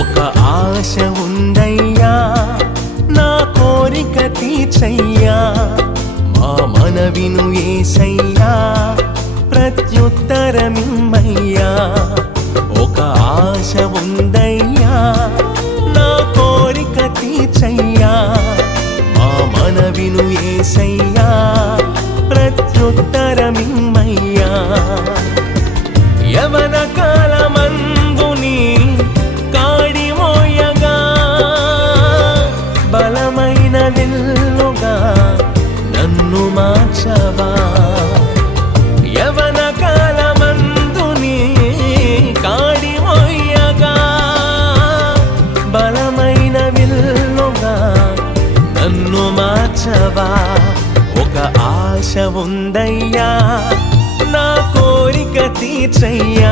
ఒక ఆశ ఉందయ్యా నా కోరిక తీర్చయ్యా. మా మనవిను ఏసయ్యా ప్రత్యుత్తరమిమ్మయ్యా. ఒక ఆశ ఉందయ్యా నా కోరిక తీర్చయ్యా. మా మనవిను ఏసయ్యా ప్రత్యుత్తరమిమ్మయ్యా మార్చవా? యవన కాలమందుని కాడిమోయగా బలమైన విల్లుగా నన్ను మార్చవా? ఒక ఆశ ఉందయ్యా నా కోరిక తీర్చయ్యా.